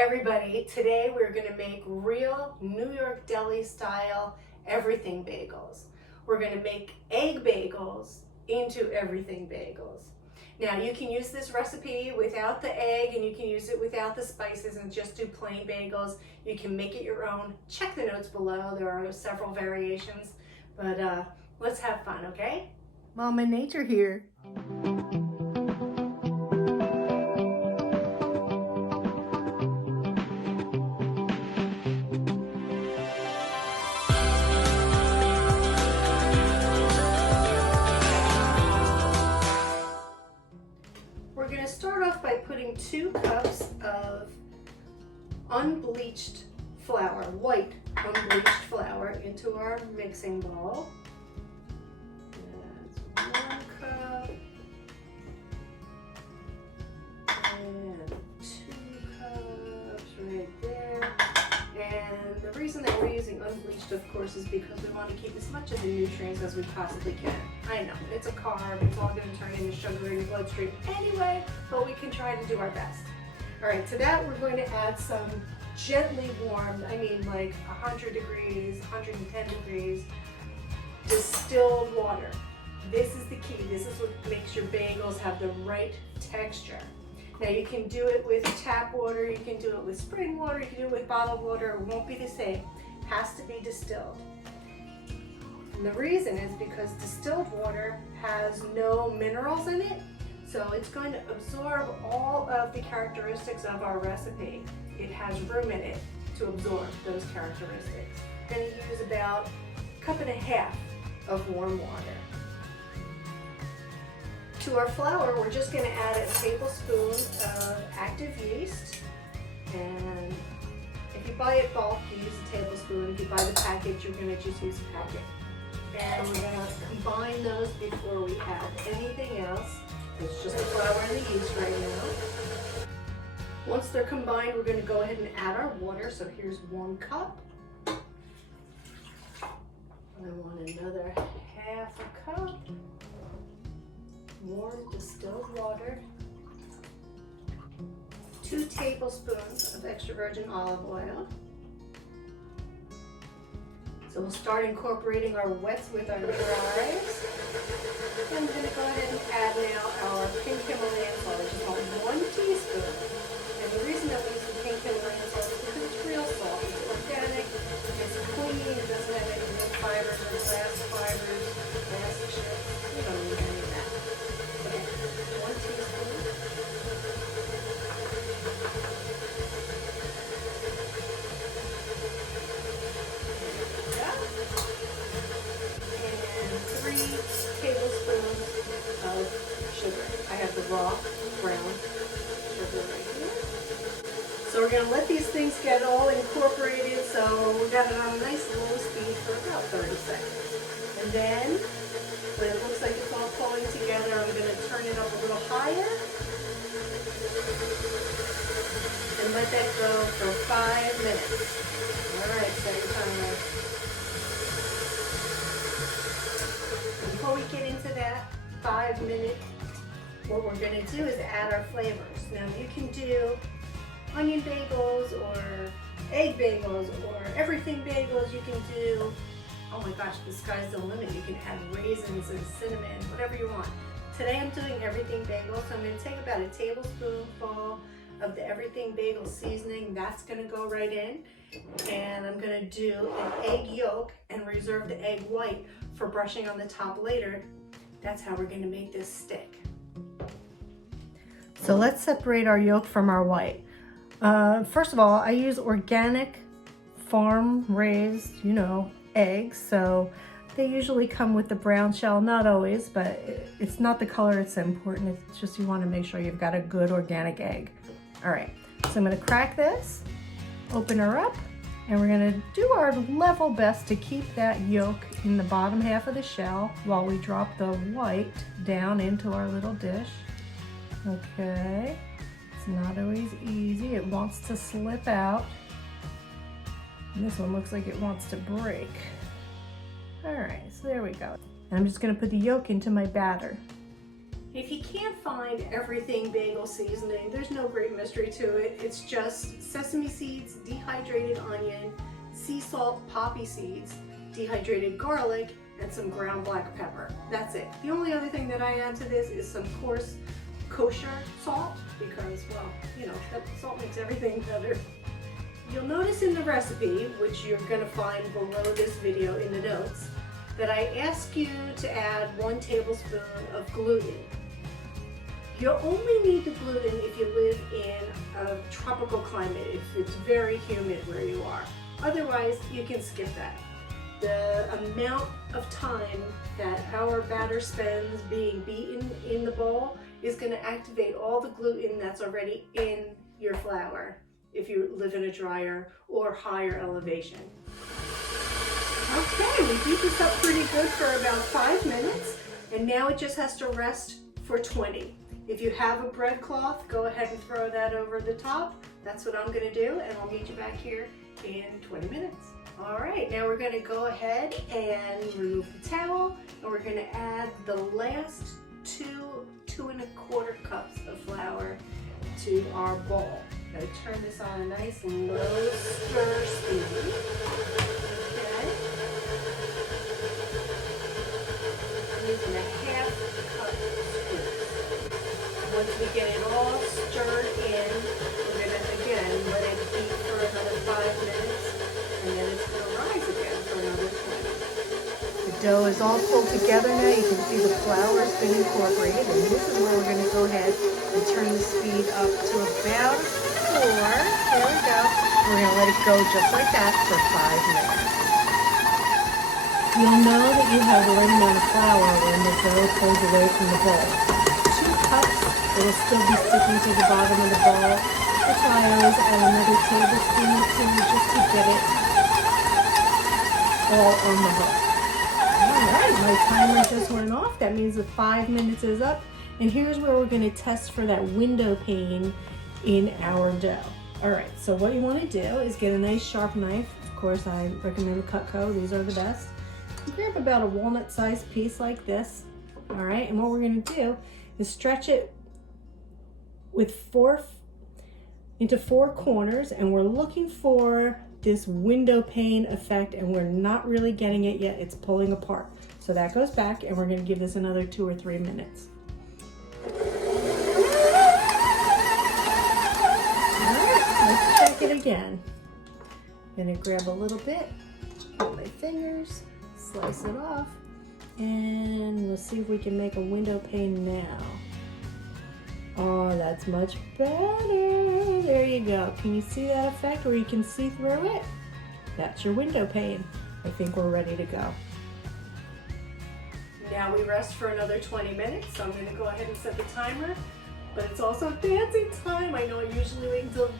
Hi everybody, today we're going to make real New York deli style everything bagels. We're going to make egg bagels into everything bagels. Now you can use this recipe without the egg and you can use it without the spices and just do plain bagels. You can make it your own. Check the notes below, there are several variations, but let's have fun, okay? Mama Nature here. We're going to start off by putting 2 cups of unbleached flour, white unbleached flour, into our mixing bowl. That's 1 cup and 2 cups right there. And the reason that we're using unbleached, of course, is because we want to keep as much of the nutrients as we possibly can. I know, it's a carb, it's all going to turn into sugar in your bloodstream anyway, but we can try to do our best. All right, to that we're going to add some gently warmed, I mean like 100 degrees, 110 degrees, distilled water. This is the key. This is what makes your bagels have the right texture. Now you can do it with tap water, you can do it with spring water, you can do it with bottled water. It won't be the same. It has to be distilled. And the reason is because distilled water has no minerals in it, so it's going to absorb all of the characteristics of our recipe. It has room in it to absorb those characteristics. I'm going to use about 1.5 cups of warm water. To our flour, we're just going to add a tablespoon of active yeast. And if you buy it bulk, you use a tablespoon. If you buy the package, you're going to just use a packet. And we're going to combine those before we add anything else. It's just the flour and the yeast right now. Once they're combined, we're going to go ahead and add our water. So here's 1 cup. I want another 1/2 cup. Warm distilled water. 2 tablespoons of extra virgin olive oil. So we'll start incorporating our wets with our dries. And we're going to go ahead and add now our pink Himalayan salt, which is about 1 teaspoon. And the reason that we use the pink Himalayan salt is because it's real salt. It's organic, it's clean, it doesn't have any wood fibers or glass fibers, glass chips. We don't need any of that. Okay, 1 teaspoon. Tablespoons of sugar. I have the raw brown sugar right here. So we're going to let these things get all incorporated, so we got it on a nice low speed for about 30 seconds. And then, when it looks like it's all pulling together, I'm going to turn it up a little higher and let that go for 5 minutes. Alright, set your timer. Before we get into that 5-minute, what we're going to do is add our flavors. Now you can do onion bagels or egg bagels or everything bagels. You can do, oh my gosh, the sky's the limit. You can add raisins and cinnamon, whatever you want. Today I'm doing everything bagel, so I'm going to take about a tablespoonful of the everything bagel seasoning. That's going to go right in. And I'm going to do an egg yolk and reserve the egg white for brushing on the top later. That's how we're going to make this stick. So let's separate our yolk from our white. First of all, I use organic farm raised, eggs. So they usually come with the brown shell, not always, but it's not the color it's important. It's just you want to make sure you've got a good organic egg. All right, so I'm going to crack this, open her up, and we're going to do our level best to keep that yolk in the bottom half of the shell while we drop the white down into our little dish. Okay, it's not always easy. It wants to slip out. And this one looks like it wants to break. All right, so there we go. And I'm just going to put the yolk into my batter. If you can't find everything bagel seasoning, there's no great mystery to it. It's just sesame seeds, dehydrated onion, sea salt, poppy seeds, dehydrated garlic, and some ground black pepper. That's it. The only other thing that I add to this is some coarse kosher salt because, well, you know, that salt makes everything better. You'll notice in the recipe, which you're going to find below this video in the notes, that I ask you to add 1 tablespoon of gluten. You'll only need the gluten if you live in a tropical climate, if it's very humid where you are. Otherwise, you can skip that. The amount of time that our batter spends being beaten in the bowl is going to activate all the gluten that's already in your flour if you live in a drier or higher elevation. Okay, we beat this up pretty good for about 5 minutes, and now it just has to rest for 20. If you have a bread cloth, go ahead and throw that over the top. That's what I'm going to do, and I'll meet you back here in 20 minutes. All right, now we're going to go ahead and remove the towel, and we're going to add the last 2.25 cups of flour to our bowl. I'm going to turn this on a nice low stir speed. Okay. I'm using a 1/2 cup scoop. Once we get it all stirred in, we're going to, again, let it heat for another 5 minutes, and then it's going to rise again for another 20. The dough is all pulled together now. You can see the flour has been incorporated, and this is where we're going to go ahead and turn the speed up to about 4. There we go. We're going to let it go just like that for 5 minutes. You'll know that you have the right amount of flour when the dough pulls away from the bowl. 2 cups, it'll still be sticking to the bottom of the bowl. That's why I always add another tablespoon or 2 just to get it all on the hook. Alright, my timer just went off. That means the 5 minutes is up. And here's where we're going to test for that window pane in our dough. Alright, so what you want to do is get a nice sharp knife. Of course, I recommend Cutco. These are the best. Grab about a walnut-sized piece like this. Alright, and what we're going to do is stretch it with into 4 corners, and we're looking for this window pane effect, and we're not really getting it yet. It's pulling apart. So that goes back, and we're going to give this another 2 or 3 minutes. Let's check it again. I'm going to grab a little bit with my fingers, slice it off, and we'll see if we can make a window pane now. Oh, that's much better. There you go. Can you see that effect where you can see through it? That's your window pane. I think we're ready to go. Now we rest for another 20 minutes, so I'm going to go ahead and set the timer. But it's also dancing time. I know I usually wait until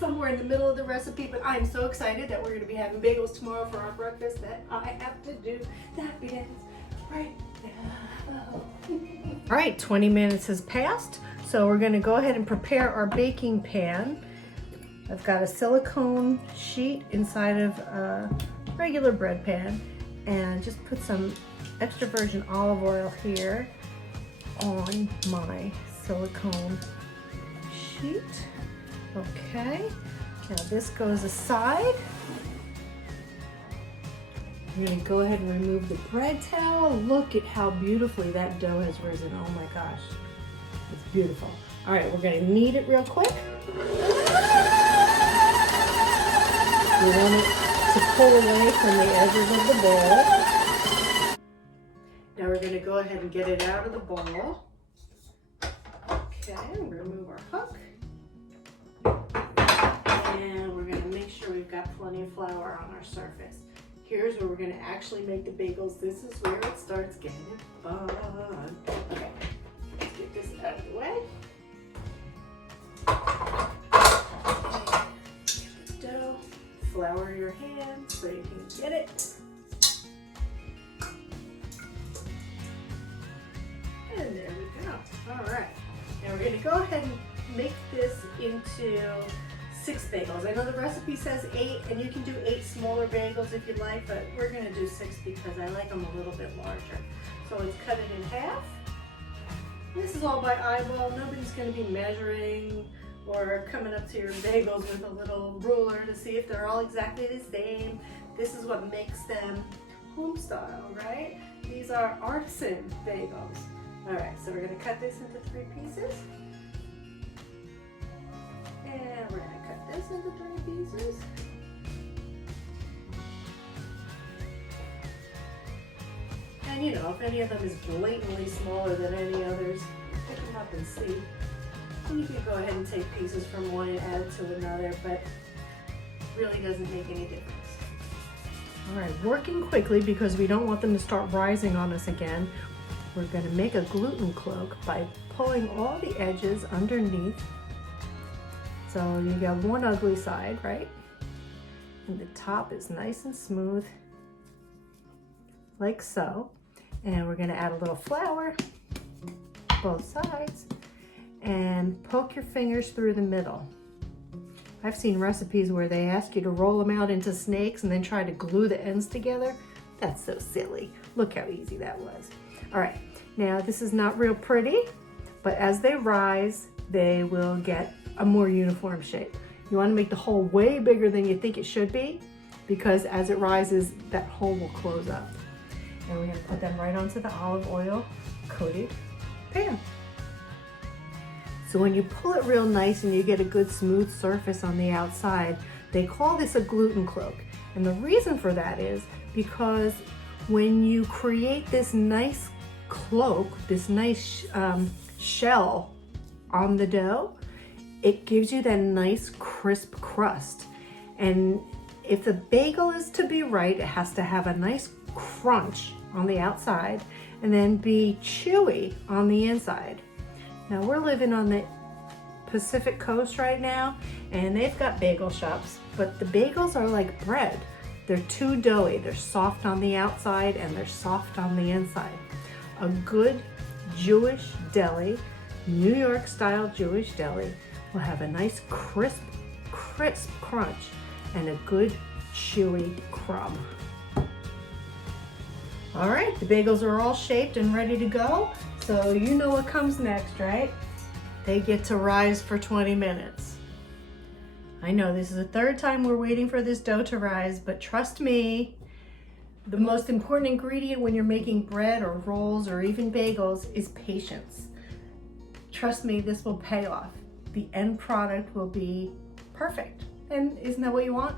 somewhere in the middle of the recipe, but I'm so excited that we're going to be having bagels tomorrow for our breakfast that I have to do that dance right now. All right, 20 minutes has passed, so we're going to go ahead and prepare our baking pan. I've got a silicone sheet inside of a regular bread pan, and just put some extra virgin olive oil here on my silicone sheet. Okay, now this goes aside. I'm going to go ahead and remove the bread towel. Look at how beautifully that dough has risen. Oh my gosh, it's beautiful. All right, we're going to knead it real quick. We want it to pull away from the edges of the bowl. Now we're going to go ahead and get it out of the bowl. Okay, remove our hook. And we're going to make sure we've got plenty of flour on our surface. Here's where we're going to actually make the bagels. This is where it starts getting fun. Okay, let's get this out of the way. Get the dough. Flour your hands so you can get it. And there we go. All right. Now we're going to go ahead and make this into 6 bagels. I know the recipe says 8, and you can do 8 smaller bagels if you like, but we're going to do 6 because I like them a little bit larger. So let's cut it in half. This is all by eyeball. Nobody's going to be measuring or coming up to your bagels with a little ruler to see if they're all exactly the same. This is what makes them home style, right? These are artisan bagels. All right, so we're going to cut this into 3 pieces. And we're going to cut this into 3 pieces. And you know, if any of them is blatantly smaller than any others, pick them up and see. And you can go ahead and take pieces from one and add it to another, but really doesn't make any difference. All right, working quickly because we don't want them to start rising on us again. We're going to make a gluten cloak by pulling all the edges underneath. So you got one ugly side, right? And the top is nice and smooth, like so. And we're gonna add a little flour, both sides, and poke your fingers through the middle. I've seen recipes where they ask you to roll them out into snakes and then try to glue the ends together. That's so silly. Look how easy that was. All right, now this is not real pretty, but as they rise, they will get a more uniform shape. You wanna make the hole way bigger than you think it should be, because as it rises, that hole will close up. And we're gonna put them right onto the olive oil coated pan. So when you pull it real nice and you get a good smooth surface on the outside, they call this a gluten cloak. And the reason for that is because when you create this nice cloak, this nice shell on the dough, it gives you that nice crisp crust. And if the bagel is to be right, it has to have a nice crunch on the outside and then be chewy on the inside. Now we're living on the Pacific coast right now and they've got bagel shops, but the bagels are like bread. They're too doughy. They're soft on the outside and they're soft on the inside. A good Jewish deli, New York style Jewish deli, will have a nice crisp crunch and a good chewy crumb. All right, the bagels are all shaped and ready to go. So you know what comes next, right? They get to rise for 20 minutes. I know this is the 3rd time we're waiting for this dough to rise, but trust me, the most important ingredient when you're making bread or rolls or even bagels is patience. Trust me, this will pay off. The end product will be perfect. And isn't that what you want?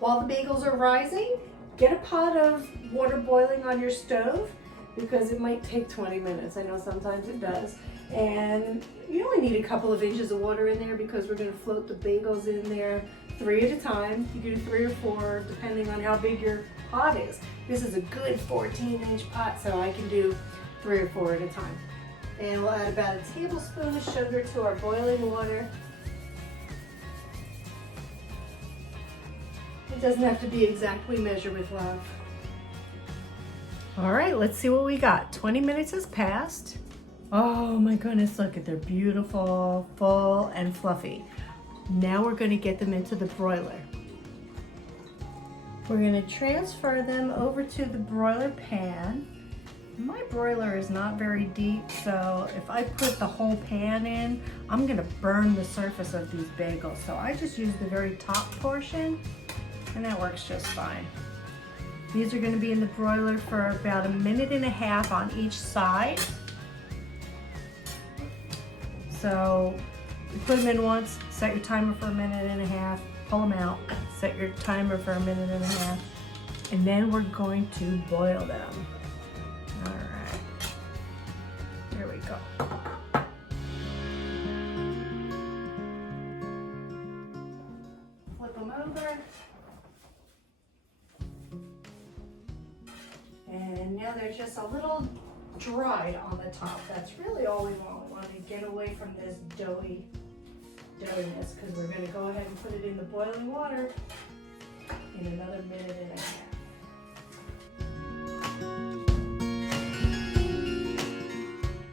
While the bagels are rising, get a pot of water boiling on your stove because it might take 20 minutes. I know sometimes it does. And you only need a couple of inches of water in there because we're going to float the bagels in there 3 at a time. You can do 3 or 4 depending on how big your pot is. This is a good 14-inch pot, so I can do 3 or 4 at a time. And we'll add about a tablespoon of sugar to our boiling water. It doesn't have to be exactly measured with love. All right, let's see what we got. 20 minutes has passed. Oh my goodness, look at they're beautiful, full and fluffy. Now we're gonna get them into the broiler. We're gonna transfer them over to the broiler pan. My broiler is not very deep, so if I put the whole pan in, I'm gonna burn the surface of these bagels. So I just use the very top portion, and that works just fine. These are gonna be in the broiler for about 1.5 minutes on each side. So you put them in once, set your timer for 1.5 minutes, pull them out, set your timer for 1.5 minutes, and then we're going to boil them. All right, here we go. Flip them over. And now they're just a little dried on the top. That's really all we want. We want to get away from this doughiness because we're going to go ahead and put it in the boiling water in another 1.5 minutes.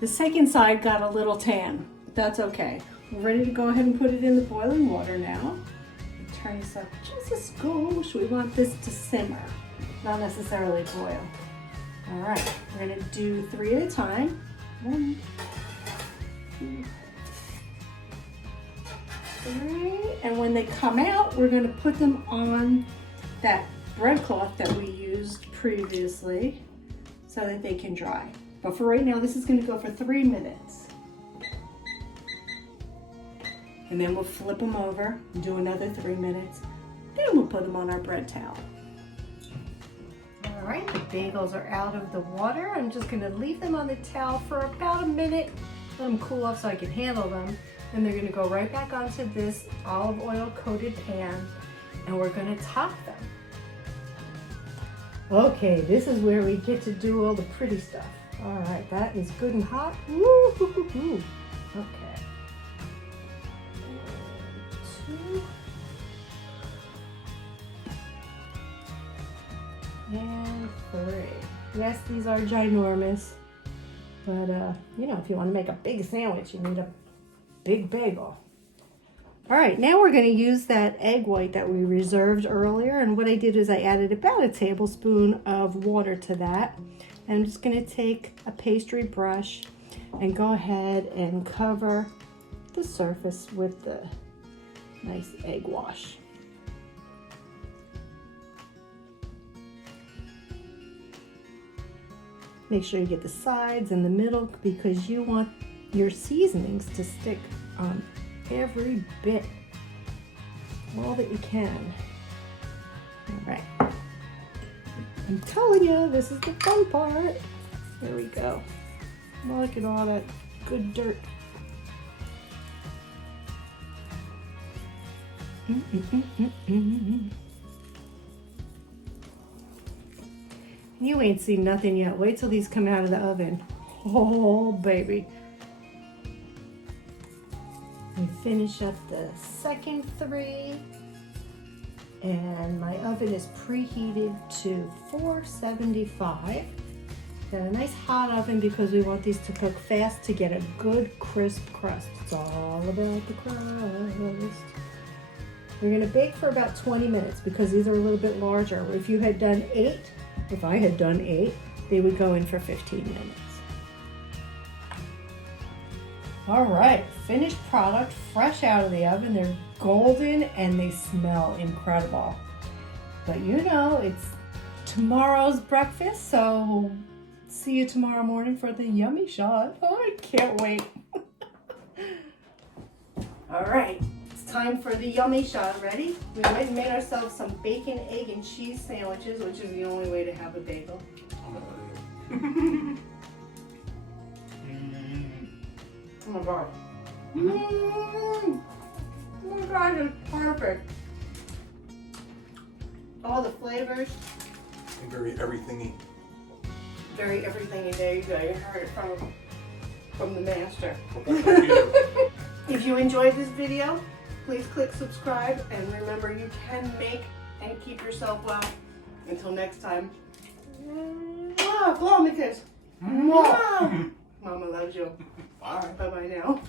The second side got a little tan. That's okay. We're ready to go ahead and put it in the boiling water now. Turn this up just a skosh. We want this to simmer, not necessarily boil. All right, we're gonna do 3 at a time. 1, 2, 3. And when they come out, we're going to put them on that bread cloth that we used previously so that they can dry. But for right now, this is going to go for 3 minutes. And then we'll flip them over and do another 3 minutes. Then we'll put them on our bread towel. All right, the bagels are out of the water. I'm just going to leave them on the towel for about a minute. Let them cool off so I can handle them. Then they're going to go right back onto this olive oil coated pan, and we're going to top them. Okay, this is where we get to do all the pretty stuff. All right, that is good and hot. Woo-hoo-hoo-hoo. Okay. 1, 2, and 3. Yes, these are ginormous, but you know, if you want to make a big sandwich, you need a big bagel. All right, now we're going to use that egg white that we reserved earlier, and what I did is I added about a tablespoon of water to that. And I'm just going to take a pastry brush and go ahead and cover the surface with the nice egg wash. Make sure you get the sides and the middle because you want your seasonings to stick on every bit, all that you can. All right. I'm telling you, this is the fun part. There we go. Look at all that good dirt. You ain't seen nothing yet. Wait till these come out of the oven. Oh, baby. We finish up the second 3. And my oven is preheated to 475. Got a nice hot oven because we want these to cook fast to get a good crisp crust. It's all about the crust. We're gonna bake for about 20 minutes because these are a little bit larger. If you had done 8, if I had done 8, they would go in for 15 minutes. All right, finished product, fresh out of the oven. They're golden and they smell incredible. But you know, it's tomorrow's breakfast, so see you tomorrow morning for the yummy shot. Oh, I can't wait. All right, it's time for the yummy shot. Ready? We went and made ourselves some bacon, egg, and cheese sandwiches, which is the only way to have a bagel. Oh my god. Oh my god, it's perfect. All the flavors. And very everythingy. Very everythingy. There you go. You heard it from the master. If you enjoyed this video, please click subscribe and remember you can make and keep yourself well. Until next time. Blow me kiss. Mama loves you. Bye. Bye-bye now.